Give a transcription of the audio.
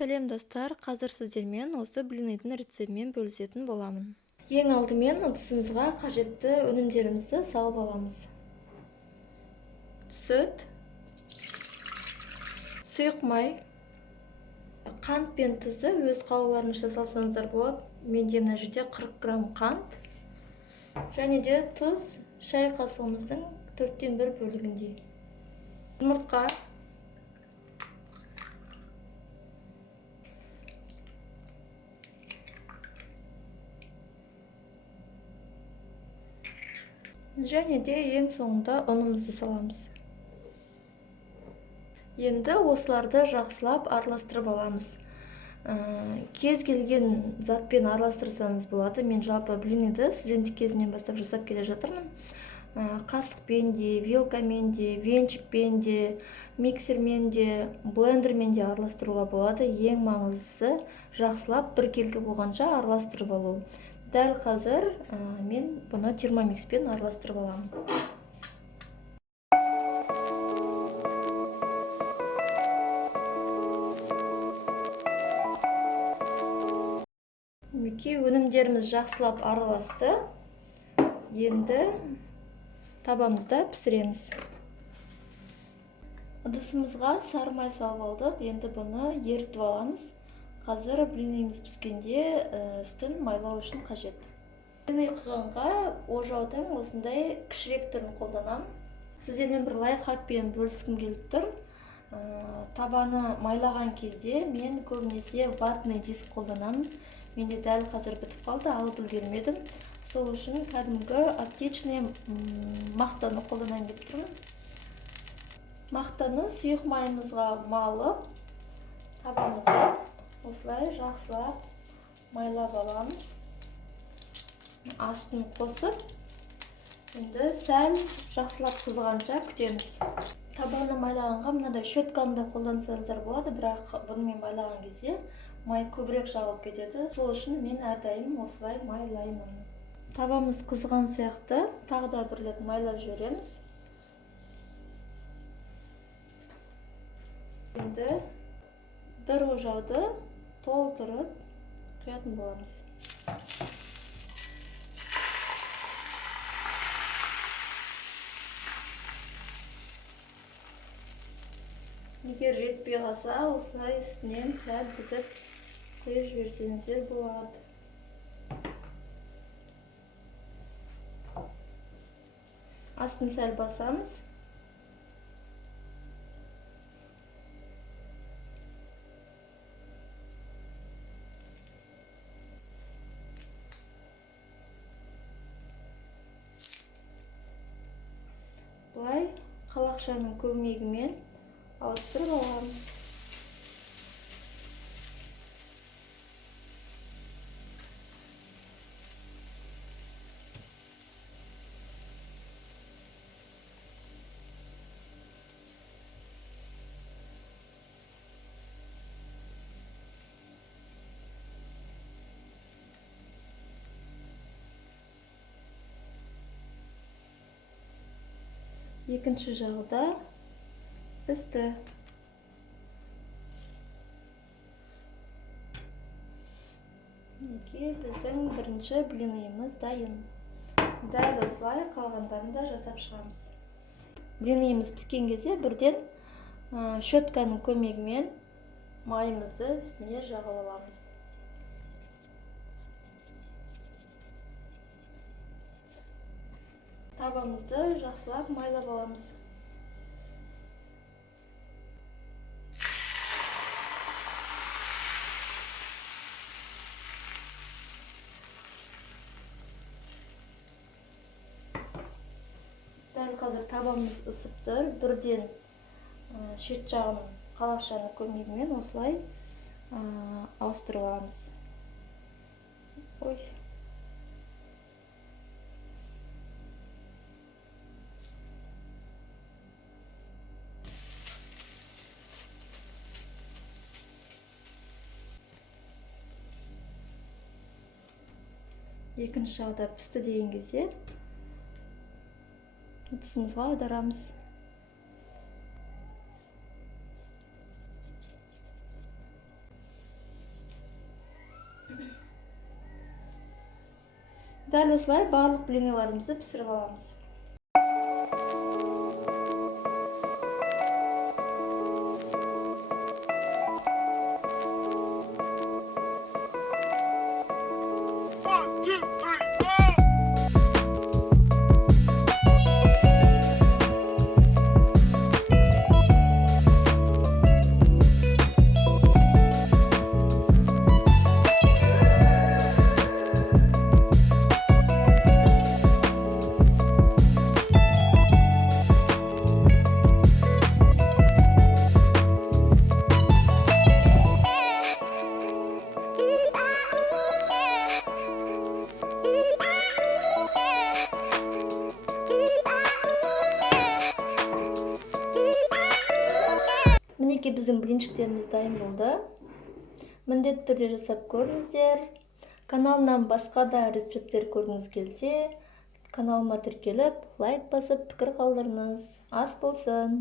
Сәлем достар, қазір сіздермен осы блиннің рецептімен бөлісетін боламын. Ең алдымен ыдысымызға қажетті өнімдерімізді салып аламыз. Сүт, сұйық май, қант пен тұзды өз қалауларыңызша салсаңыздар болады. Менде мына жерде 40 грамм қант және де тұз шай қасығымыздың 1/4 бөлігіндей. Жұмыртқа, және де ең соңында ұнымызды саламыз. Енді осыларды жақсылап араластырып аламыз. Кез келген затпен араластырсаңыз болады. Мен жалпы блинді студенттік кезімнен бастап жасап келе жатырмын. Қасықпен де, вилкамен де, венчикпен де, миксермен де, блендермен де араластыруға болады. Ең маңыздысы жақсылап біркелкі болғанша араластырып алу. Дәл қазір мен бұны термомикспен араластырып аламын. Өнімдеріміз жақсылап араласты. Енді табамызда пісіреміз. Ыдысымызға сары май салып алдық. Енді бұны ерітіп аламыз. Қазір блиніміз піскенде үстін майлау үшін қажет. Блин қылғанға ожаудың осындай кішірек түрін қолданамын. Сіздермен бір лайфхакпен бөліскім келіп тұр. Табаны майлаған кезде мен көбінесе ватный диск қолданамын. Менде дәл қазір бітіп қалды, алып үлгермедім. Сол үшін кәдімгі аптечный мақтаны қолданайын деп тұрмын. Мақтаны сұйық майымызға малып, табамызды осылай жақсылап майлап аламыз. Астын қосып, енді сәл жақсылап қызғанша күтеміз. Табаны майлағанға мынадай щетканы да қолдансаңыздар болады, бірақ бұнымен майлаған кезде май көбірек жағылып кетеді. Сол үшін мен әрдайым осылай майлаймын. Табамыз қызған сияқты, тағы да бір рет майлап жібереміз. Енді бір ожауды толтырып құятын боламыз. Егер жетпей қалса, осылай үстінен сәл бүтіп құйып жіберсеңіздер болады. Астын сәл басамыз. Бұлай қалақшаның көмегімен ауыстырып аламыз. Екінші жағы да пісті. Біздің бірінші блиніміз дайын. Дәл осылай қалғандарын да жасап шығамыз. Блиніміз піскен кезде бірден щетканың көмегімен майымызды үстіне жағып аламыз. Табамызды жақсылап майлап аламыз. Дәл қазір табамыз ысып тұр. Бірден шет жағын қалақшаның көмегімен осылай ауыстырып аламыз. Екінші жағы да пісті деген кезде ыдысымызға аударамыз. Дәл осылай барлық блиниларымызды пісіріп аламыз. Мінекей біздің блинчиктеріміз дайын болды. Міндетті түрде жасап көріңіздер. Каналымнан басқа да рецепттер көргіңіз келсе, каналыма тіркеліп, лайк басып, пікір қалдырыңыз. Ас болсын!